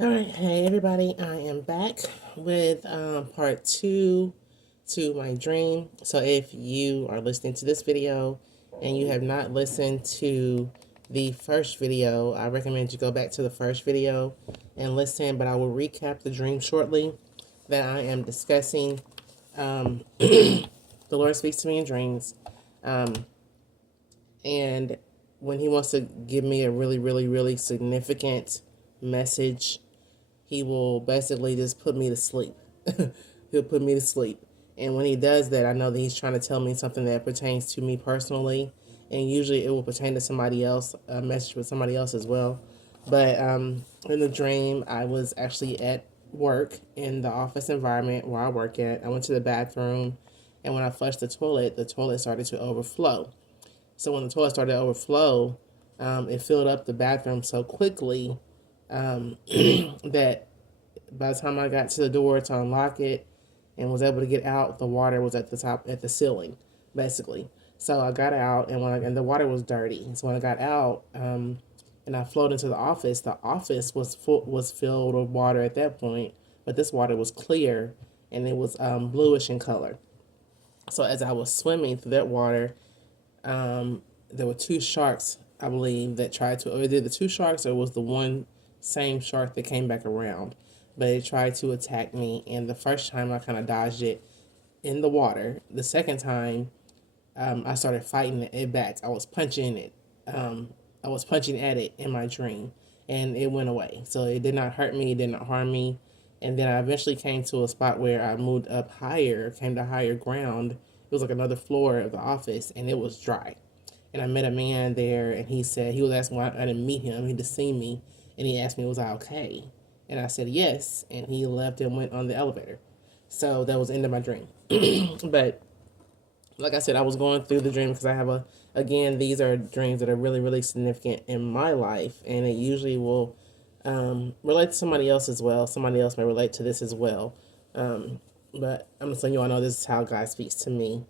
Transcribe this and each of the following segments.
All right, hey everybody, I am back with part two to my dream. So if you are listening to this video and you have not listened to the first video, I recommend you go back to the first video and listen, but I will recap the dream shortly that I am discussing. The Lord speaks to me in dreams, and when He wants to give me a really, really, really significant message, He will basically just put me to sleep. He'll put me to sleep. And when he does that, I know that he's trying to tell me something that pertains to me personally. And usually it will pertain to somebody else, a message with somebody else as well. But in the dream, I was actually at work in the office environment where I work at. I went to the bathroom, and when I flushed the toilet started to overflow. So when the toilet started to overflow, it filled up the bathroom so quickly that by the time I got to the door to unlock it and was able to get out, the water was at the top, at the ceiling, basically. So I got out, and and the water was dirty. So when I got out, and I floated into the office was filled with water at that point, but this water was clear and it was bluish in color. So as I was swimming through that water, there were two sharks, I believe, that tried to, or either the two sharks or it was the one same shark that came back around, but it tried to attack me. And the first time I kind of dodged it in the water. The second time, I started fighting it back. I was punching it. I was punching at it in my dream, and it went away. So it did not hurt me. It did not harm me. And then I eventually came to a spot where I moved up higher, came to higher ground. It was like another floor of the office, and it was dry. And I met a man there, and he said, he was asking why I didn't meet him. He just seen me, and he asked me, was I okay? And I said yes, and he left and went on the elevator. So that was the end of my dream. But like I said, I was going through the dream because I have again, these are dreams that are really, really significant in my life, and it usually will relate to somebody else as well. Somebody else may relate to this as well. But I'm just letting you all know this is how God speaks to me.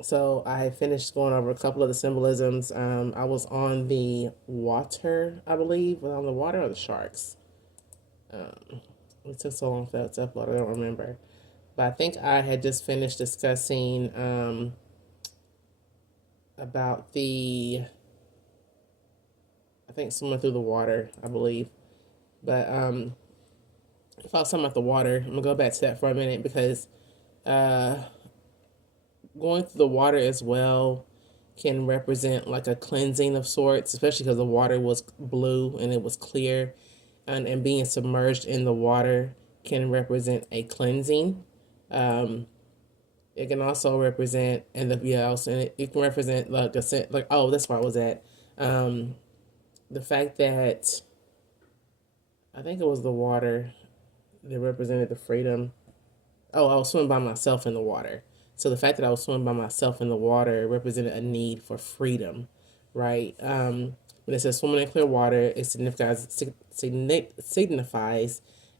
So I finished going over a couple of the symbolisms. I was on the water, I believe. Was I on the water or the sharks? It took so long for that to upload, I don't remember. But I think I had just finished discussing about I think swimming through the water, I believe. But if I was talking about the water, I'm going to go back to that for a minute because going through the water as well can represent like a cleansing of sorts, especially because the water was blue and it was clear. And being submerged in the water can represent a cleansing. It can also represent, and it can represent like oh, that's where I was at. The fact that I think it was the water that represented the freedom. Oh, I was swimming by myself in the water. So the fact that I was swimming by myself in the water represented a need for freedom, right? When it says swimming in clear water, it signifies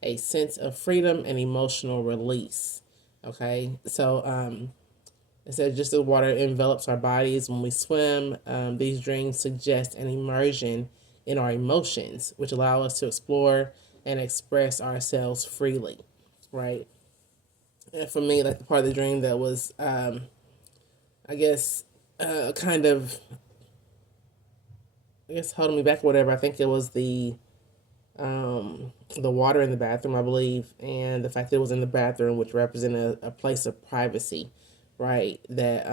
a sense of freedom and emotional release. Okay, so it says just as water envelops our bodies when we swim, these dreams suggest an immersion in our emotions, which allow us to explore and express ourselves freely, right? And for me, like the part of the dream that was, I guess, kind of, I guess, holding me back or whatever. I think it was the water in the bathroom, I believe, and the fact that it was in the bathroom, which represented a place of privacy, right? That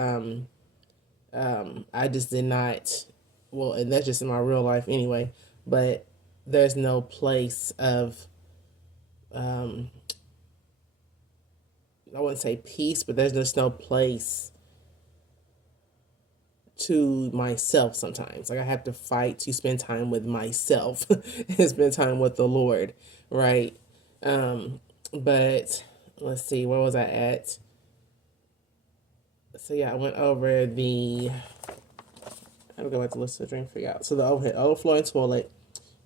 I just did not, well, and that's just in my real life anyway, but there's no place of, I wouldn't say peace, but there's just no place to myself sometimes. Like I have to fight to spend time with myself and spend time with the Lord, right? But let's see, where was I at? So yeah, I went over the, I don't go back to listen to the dream for you out. So the overflowing toilet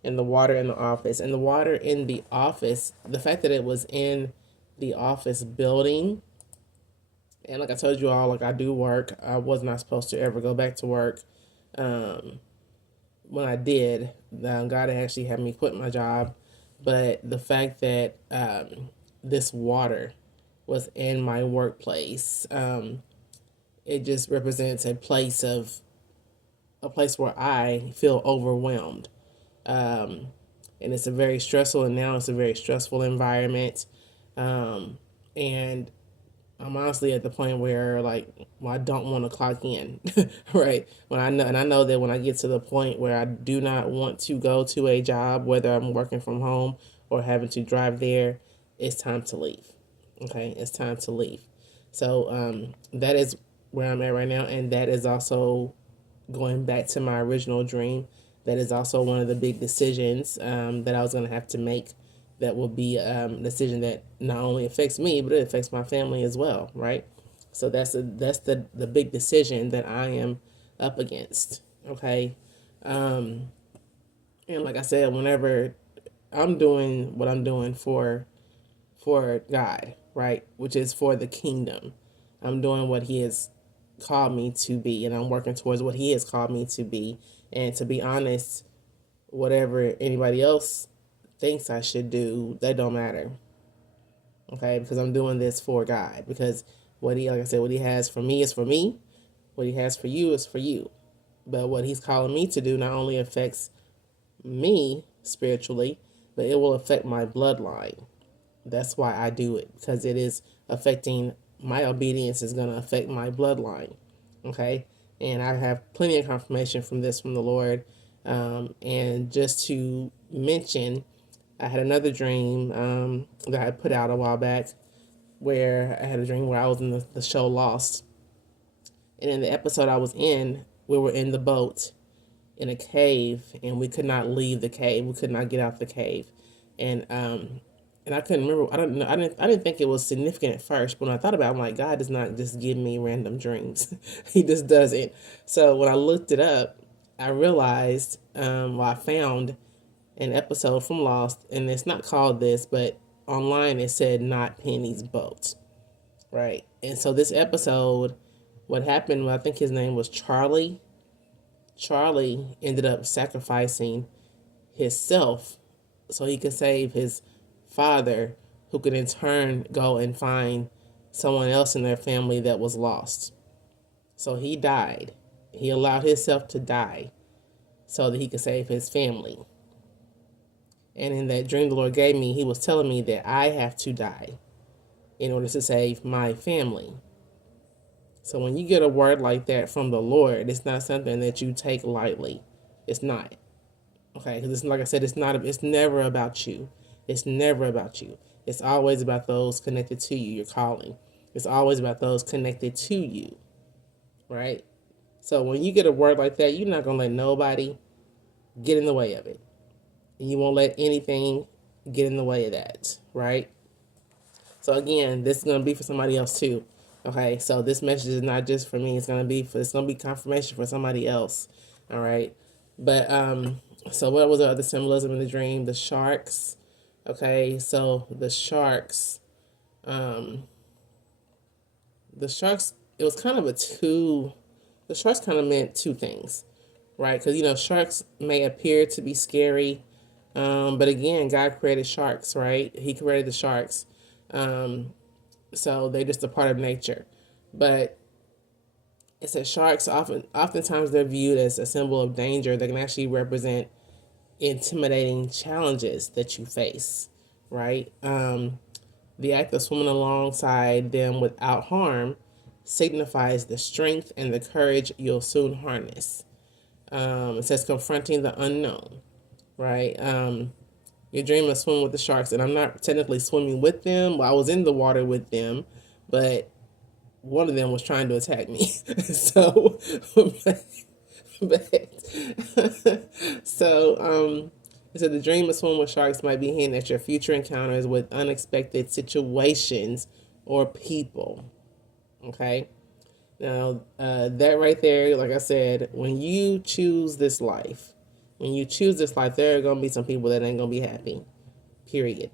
and the water in the office. And the water in the office, the fact that it was in the office building, and like I told you all, like I do work. I was not supposed to ever go back to work. When I did, God actually had me quit my job but the fact that this water was in my workplace, it just represents a place where I feel overwhelmed. And it's a very stressful, and now it's a very stressful environment. And I'm honestly at the point where, like, well, I don't want to clock in, right? When I know, and I know that when I get to the point where I do not want to go to a job, whether I'm working from home or having to drive there, it's time to leave. Okay, it's time to leave. So that is where I'm at right now, and that is also going back to my original dream. That is also one of the big decisions that I was going to have to make. That will be a decision that not only affects me, but it affects my family as well, right? So that's the big decision that I am up against. Okay, and like I said, whenever I'm doing what I'm doing for God, right, which is for the kingdom, I'm doing what He has called me to be, and I'm working towards what He has called me to be. And to be honest, whatever anybody else thinks I should do, that don't matter. Okay, because I'm doing this for God. Because what He, like I said, what He has for me is for me. What He has for you is for you. But what He's calling me to do not only affects me spiritually, but it will affect my bloodline. That's why I do it, because it is affecting my obedience is going to affect my bloodline. Okay, and I have plenty of confirmation from this from the Lord. And just to mention, I had another dream that I put out a while back, where I had a dream where I was in the show Lost, and in the episode I was in, we were in the boat in a cave, and we could not leave the cave. We could not get out the cave, and I couldn't remember. I don't know. I didn't think it was significant at first, but when I thought about it, I'm like, God does not just give me random dreams. He just doesn't. So when I looked it up, I realized, I found an episode from Lost, and it's not called this, but online it said Not Penny's Boat, right? And so this episode, what happened, I think his name was Charlie. Charlie ended up sacrificing himself so he could save his father, who could in turn go and find someone else in their family that was lost. So he died. He allowed himself to die so that he could save his family. And in that dream the Lord gave me, He was telling me that I have to die in order to save my family. So when you get a word like that from the Lord, it's not something that you take lightly. It's not. Okay, because it's like I said, it's not. It's never about you. It's never about you. It's always about those connected to you. Your calling. It's always about those connected to you, right? So when you get a word like that, you're not gonna let nobody get in the way of it, and you won't let anything get in the way of that, right? So again, this is gonna be for somebody else too. Okay, so this message is not just for me. It's gonna be confirmation for somebody else. All right, but so what was the other symbolism in the dream? The sharks. Okay, so the sharks. The sharks. It was kind of a two. The sharks kind of meant two things, right? Because sharks may appear to be scary, but again, God created sharks, right? He created the sharks. So they're just a part of nature. But it says sharks oftentimes they're viewed as a symbol of danger that can actually represent intimidating challenges that you face, right? The act of swimming alongside them without harm signifies the strength and the courage you'll soon harness. It says confronting the unknown, right? Your dream of swimming with the sharks, and I'm not technically swimming with them. Well, I was in the water with them, but one of them was trying to attack me. So, so the dream of swimming with sharks might be hinting at your future encounters with unexpected situations or people. Okay. Now, that right there, like I said, when you choose this life, there are going to be some people that ain't going to be happy. Period.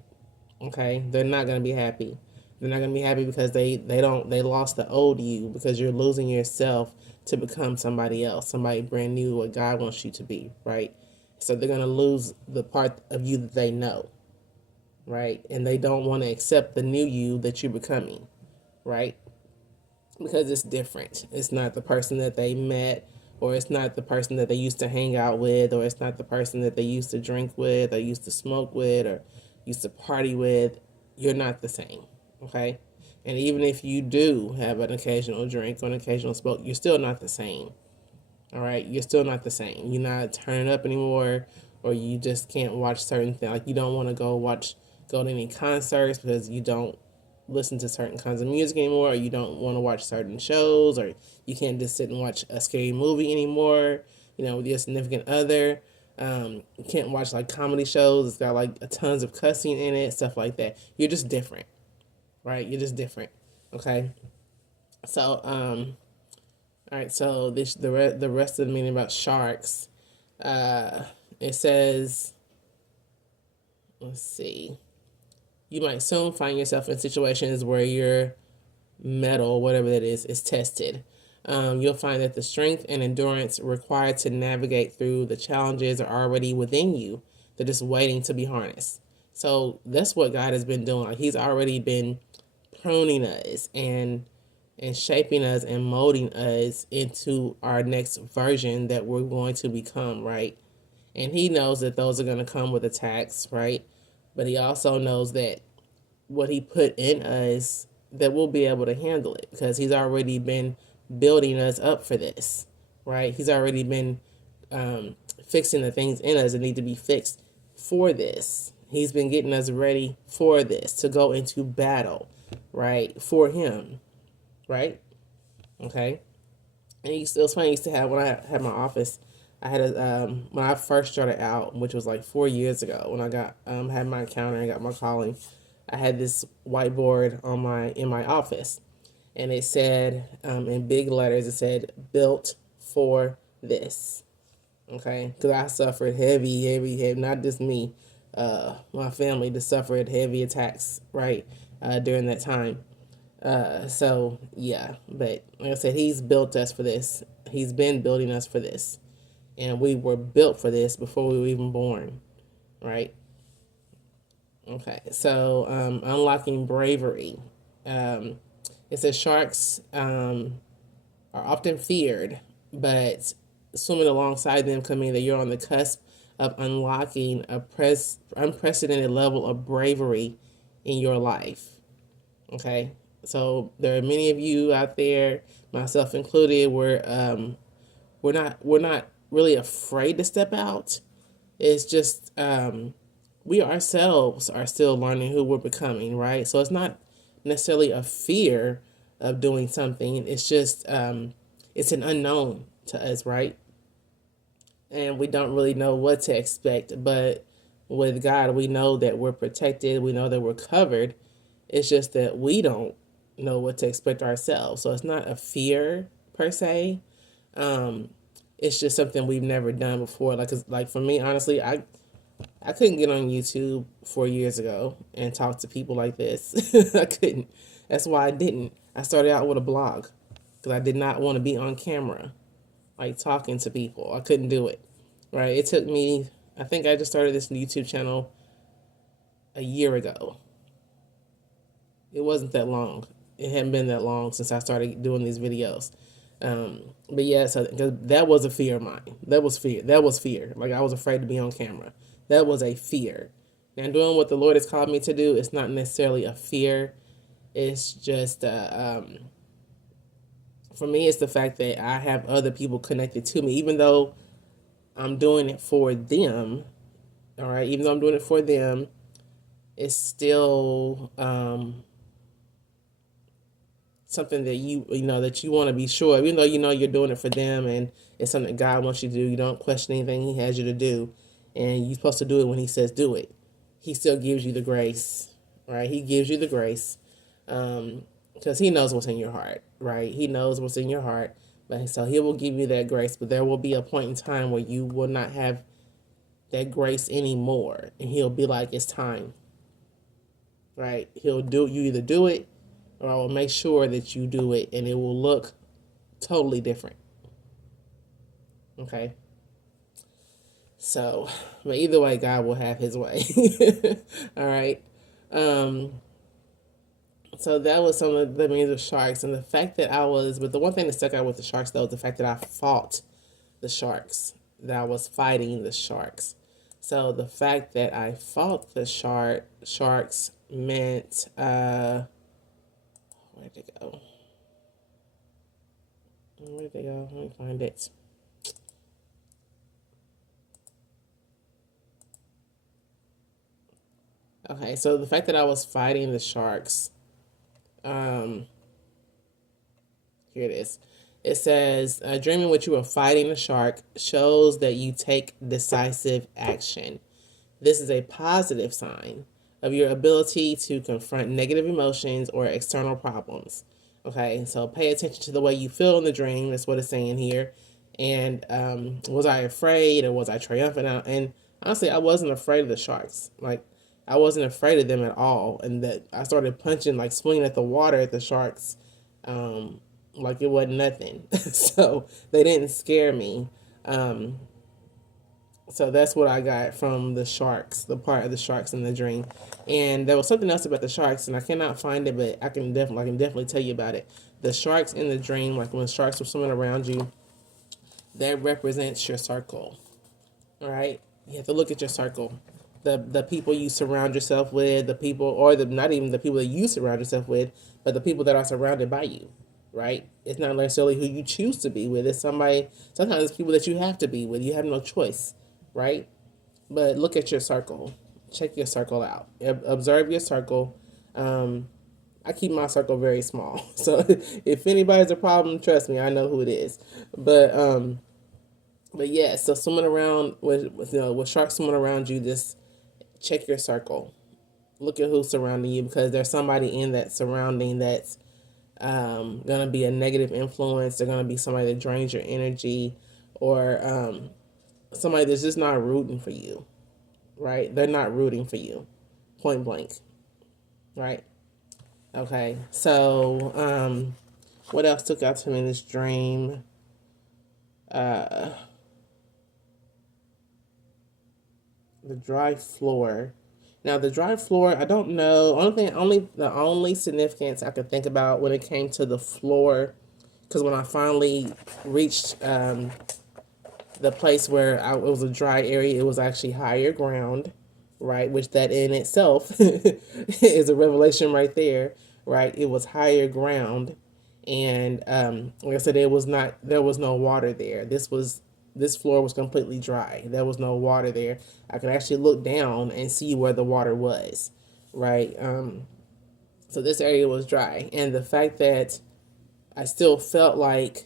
Okay? They're not going to be happy. They're not going to be happy because they lost the old you, because you're losing yourself to become somebody else, somebody brand new, what God wants you to be, right? So they're going to lose the part of you that they know. right? And they don't want to accept the new you that you're becoming, right? Because it's different. It's not the person that they met, or it's not the person that they used to hang out with, or it's not the person that they used to drink with, or used to smoke with, or used to party with. You're not the same, okay? And even if you do have an occasional drink or an occasional smoke, you're still not the same, all right? You're still not the same. You're not turning up anymore, or you just can't watch certain things. Like, you don't want to go to any concerts because you don't listen to certain kinds of music anymore, or you don't want to watch certain shows, or you can't just sit and watch a scary movie anymore, with your significant other. You can't watch like comedy shows. It's got like tons of cussing in it, stuff like that. You're just different, right? You're just different. Okay. So, all right. So the rest of the meaning about sharks, it says, let's see. You might soon find yourself in situations where your metal, whatever that is tested. You'll find that the strength and endurance required to navigate through the challenges are already within you. They're just waiting to be harnessed. So that's what God has been doing. Like, He's already been pruning us and shaping us and molding us into our next version that we're going to become, right? And He knows that those are going to come with attacks, right? But He also knows that what He put in us, that we'll be able to handle it, because He's already been building us up for this, right? He's already been fixing the things in us that need to be fixed for this. He's been getting us ready for this, to go into battle, right? For Him, right? Okay. And it was funny. I used to have, when I had my office, I had when I first started out, which was like 4 years ago, when I got had my encounter and got my calling. I had this whiteboard in my office, and it said in big letters, it said "built for this." Okay, because I suffered heavy, not just me, my family just suffered heavy attacks, right, during that time. So yeah, but like I said, He's built us for this. He's been building us for this, and we were built for this before we were even born, right? Okay, so unlocking bravery. It says sharks are often feared, but swimming alongside them can mean that you're on the cusp of unlocking a unprecedented level of bravery in your life. Okay, so there are many of you out there, myself included, where we're not really afraid to step out. It's just we ourselves are still learning who we're becoming, right? So it's not necessarily a fear of doing something. It's just it's an unknown to us, right? And we don't really know what to expect. But with God, we know that we're protected. We know that we're covered. It's just that we don't know what to expect ourselves. So it's not a fear per se. It's just something we've never done before. Like for me, honestly, I couldn't get on YouTube 4 years ago and talk to people like this. I couldn't. That's why I didn't. I started out with a blog because I did not want to be on camera, like talking to people. I couldn't do it. Right? It took me, I think I just started this YouTube channel a year ago. It wasn't that long. It hadn't been that long since I started doing these videos. But yeah, so cause that was a fear of mine. That was fear. That was fear. Like, I was afraid to be on camera. That was a fear. Now, doing what the Lord has called me to do, it's not necessarily a fear. It's just, for me, it's the fact that I have other people connected to me, even though I'm doing it for them. All right, even though I'm doing it for them, it's still something that that you want to be sure, even though you're doing it for them and it's something that God wants you to do. You don't question anything He has you to do, and you're supposed to do it when He says do it. He still gives you the grace, right? He gives you the grace because He knows what's in your heart, right? He knows what's in your heart, but so He will give you that grace. But there will be a point in time where you will not have that grace anymore, and He'll be like, it's time, right? You either do it, or I will make sure that you do it, and it will look totally different. Okay? So, but either way, God will have His way. All right? Um, so that was some of the means of sharks, and the fact that but the one thing that stuck out with the sharks though, is the fact that I fought the sharks, that I was fighting the sharks. So the fact that I fought the sharks meant, where'd they go? Where'd they go? Let me find it. Okay, so the fact that I was fighting the sharks, um, here it is. It says, a dream in which you are fighting a shark shows that you take decisive action. This is a positive sign of your ability to confront negative emotions or external problems. Okay, so pay attention to the way you feel in the dream. That's what it's saying here. And was I afraid or was I triumphant? And honestly, I wasn't afraid of the sharks. Like, I wasn't afraid of them at all. And that I started punching, like swinging at the water at the sharks, like it wasn't nothing. So they didn't scare me. Um, so that's what I got from the sharks, the part of the sharks in the dream. And there was something else about the sharks, and I cannot find it, but I can definitely tell you about it. The sharks in the dream, like when sharks were swimming around you, that represents your circle. All right, you have to look at your circle, the people you surround yourself with, the people, or the not even the people that you surround yourself with, but the people that are surrounded by you. Right? It's not necessarily who you choose to be with. It's somebody. Sometimes it's people that you have to be with. You have no choice, right? But look at your circle. Check your circle out. Observe your circle. I keep my circle very small. So if anybody's a problem, trust me, I know who it is. But yeah, so swimming around with sharks swimming around you, just check your circle. Look at who's surrounding you, because there's somebody in that surrounding that's gonna be a negative influence. They're gonna be somebody that drains your energy, or somebody that's just not rooting for you. Right? They're not rooting for you, point blank. Right? Okay. So what else took out to me in this dream? Uh, the dry floor. Now the dry floor, I don't know. The only significance I could think about when it came to the floor, because when I finally reached the place where it was a dry area, it was actually higher ground, right? Which that in itself is a revelation right there, right? It was higher ground, and like I said, there was no water there. This floor was completely dry. There was no water there. I could actually look down and see where the water was, right? So this area was dry, and the fact that I still felt like,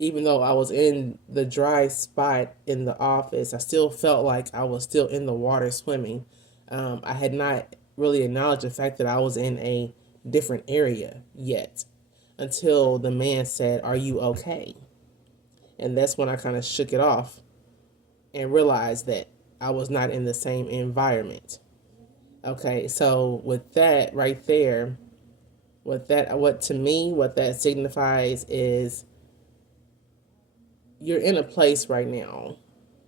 even though I was in the dry spot in the office, I still felt like I was still in the water swimming. I had not really acknowledged the fact that I was in a different area yet, until the man said, "Are you okay?" And that's when I kind of shook it off and realized that I was not in the same environment. Okay, so with that right there, what that signifies is you're in a place right now.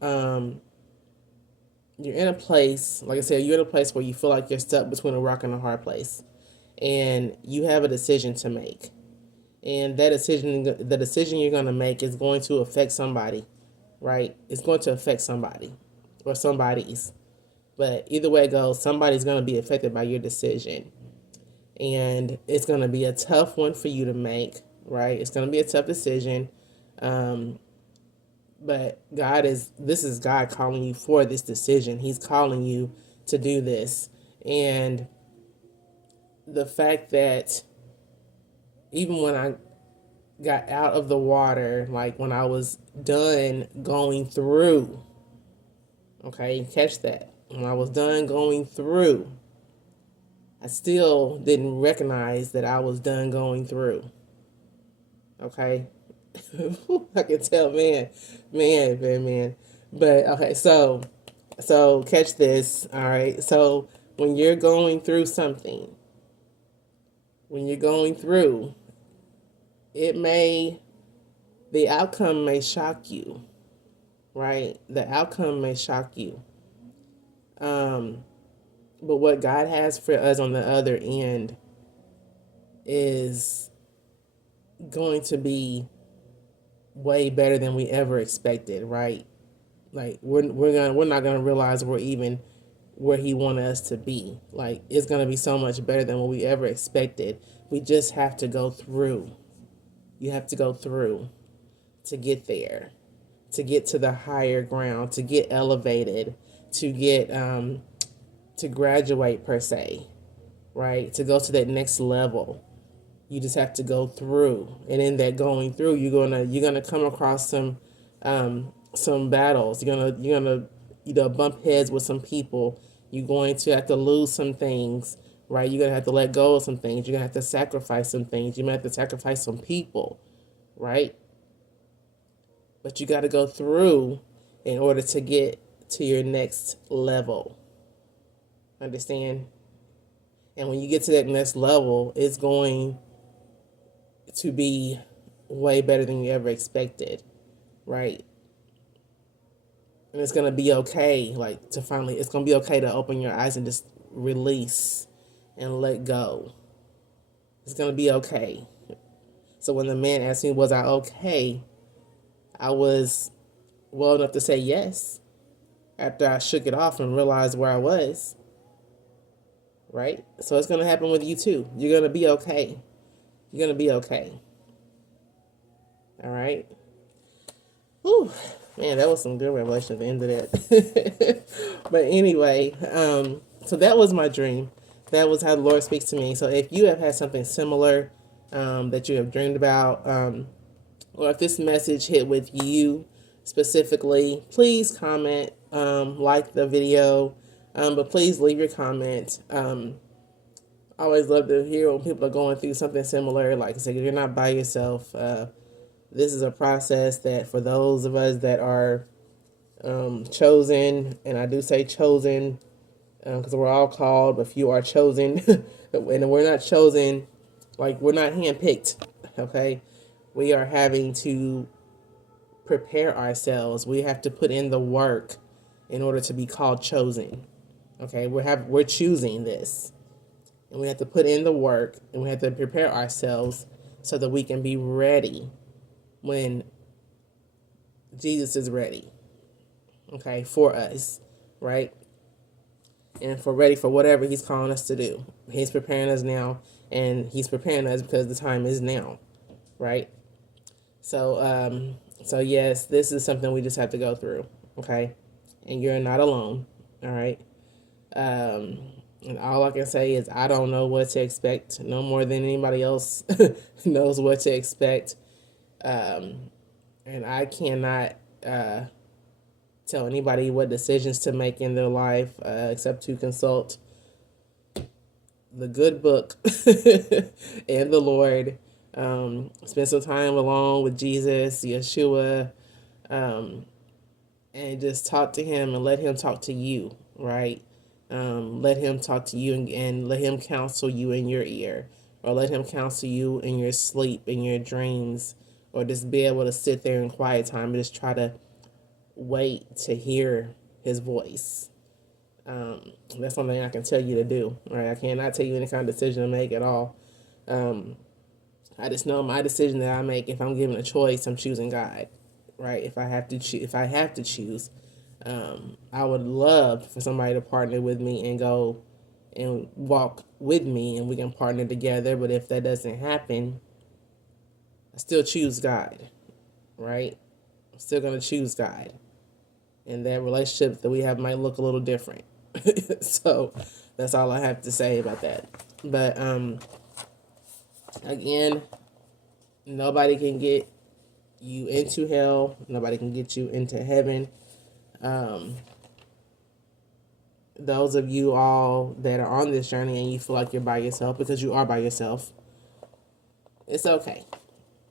Um, you're in a place, like I said, you're in a place where you feel like you're stuck between a rock and a hard place, and you have a decision to make. And the decision you're going to make is going to affect somebody, right? It's going to affect somebody or somebody's. But either way it goes, somebody's going to be affected by your decision. And it's going to be a tough one for you to make, right? It's going to be a tough decision. But this is God calling you for this decision. He's calling you to do this. And the fact that even when I got out of the water, like when I was done going through, okay, catch that. When I was done going through, I still didn't recognize that I was done going through. Okay. I can tell, man. But okay, so catch this. All right. So when you're going through something, when you're going through, the outcome may shock you, right? The outcome may shock you. But what God has for us on the other end is going to be way better than we ever expected, right? Like we're not gonna realize we're even where he wanted us to be. Like it's gonna be so much better than what we ever expected. We just have to go through. You have to go through to get there, to get to the higher ground, to get elevated, to get to graduate per se, right? To go to that next level. You just have to go through, and in that going through, you're gonna come across some battles. You're gonna bump heads with some people. You're going to have to lose some things, right? You're gonna have to let go of some things. You're gonna have to sacrifice some things. You might have to sacrifice some people, right? But you got to go through in order to get to your next level. Understand? And when you get to that next level, it's going to be way better than you ever expected, right? And it's going to be okay, like it's going to be okay to open your eyes and just release and let go. It's going to be okay. So when the man asked me, was I okay? I was well enough to say yes after I shook it off and realized where I was, right? So it's going to happen with you too. You're going to be okay. You're going to be okay. All right? Whew. Man, that was some good revelation at the end of that. But anyway, so that was my dream. That was how the Lord speaks to me. So if you have had something similar that you have dreamed about, or if this message hit with you specifically, please comment, like the video, but please leave your comment. I always love to hear when people are going through something similar. Like I said, you're not by yourself. This is a process that for those of us that are chosen, and I do say chosen because we're all called, but few are chosen. And we're not chosen, like we're not handpicked, okay? We are having to prepare ourselves. We have to put in the work in order to be called chosen, okay? We're choosing this. And we have to put in the work, and we have to prepare ourselves so that we can be ready when Jesus is ready, okay, for us, right? And for ready for whatever he's calling us to do. He's preparing us now, and he's preparing us because the time is now, right? So, so yes, this is something we just have to go through, okay? And you're not alone, all right? And all I can say is I don't know what to expect no more than anybody else knows what to expect. And I cannot tell anybody what decisions to make in their life except to consult the good book and the Lord. Spend some time alone with Jesus, Yeshua, and just talk to him and let him talk to you, right? Let him talk to you and let him counsel you in your ear, or let him counsel you in your sleep, in your dreams, or just be able to sit there in quiet time and just try to wait to hear his voice. That's something I can tell you to do, right? I cannot tell you any kind of decision to make at all. I just know my decision that I make, if I'm given a choice, I'm choosing God, right? If I have to choose, I would love for somebody to partner with me and go and walk with me, and we can partner together. But if that doesn't happen, I still choose God, right? I'm still going to choose God. And that relationship that we have might look a little different. So that's all I have to say about that. But again, nobody can get you into hell. Nobody can get you into heaven. Those of you all that are on this journey and you feel like you're by yourself, because you are by yourself, it's okay.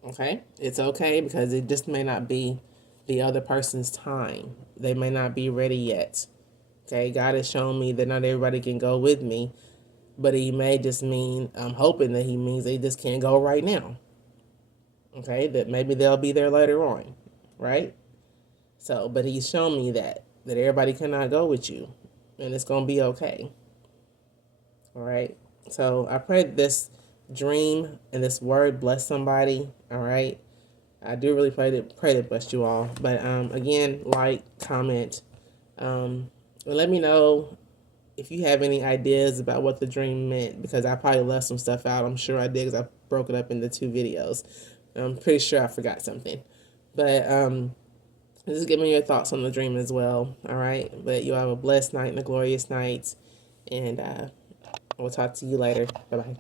Okay? It's okay, because it just may not be the other person's time. They may not be ready yet. Okay? God has shown me that not everybody can go with me, but he may just mean, I'm hoping that he means they just can't go right now. Okay? That maybe they'll be there later on. Right? So, but he's shown me that everybody cannot go with you, and it's going to be okay. All right. So I pray this dream and this word bless somebody. All right. I do really pray that bless you all. But again, like, comment, and let me know if you have any ideas about what the dream meant, because I probably left some stuff out. I'm sure I did, because I broke it up into 2 videos. I'm pretty sure I forgot something. But just give me your thoughts on the dream as well. All right. But you have a blessed night and a glorious night. And we'll talk to you later. Bye bye.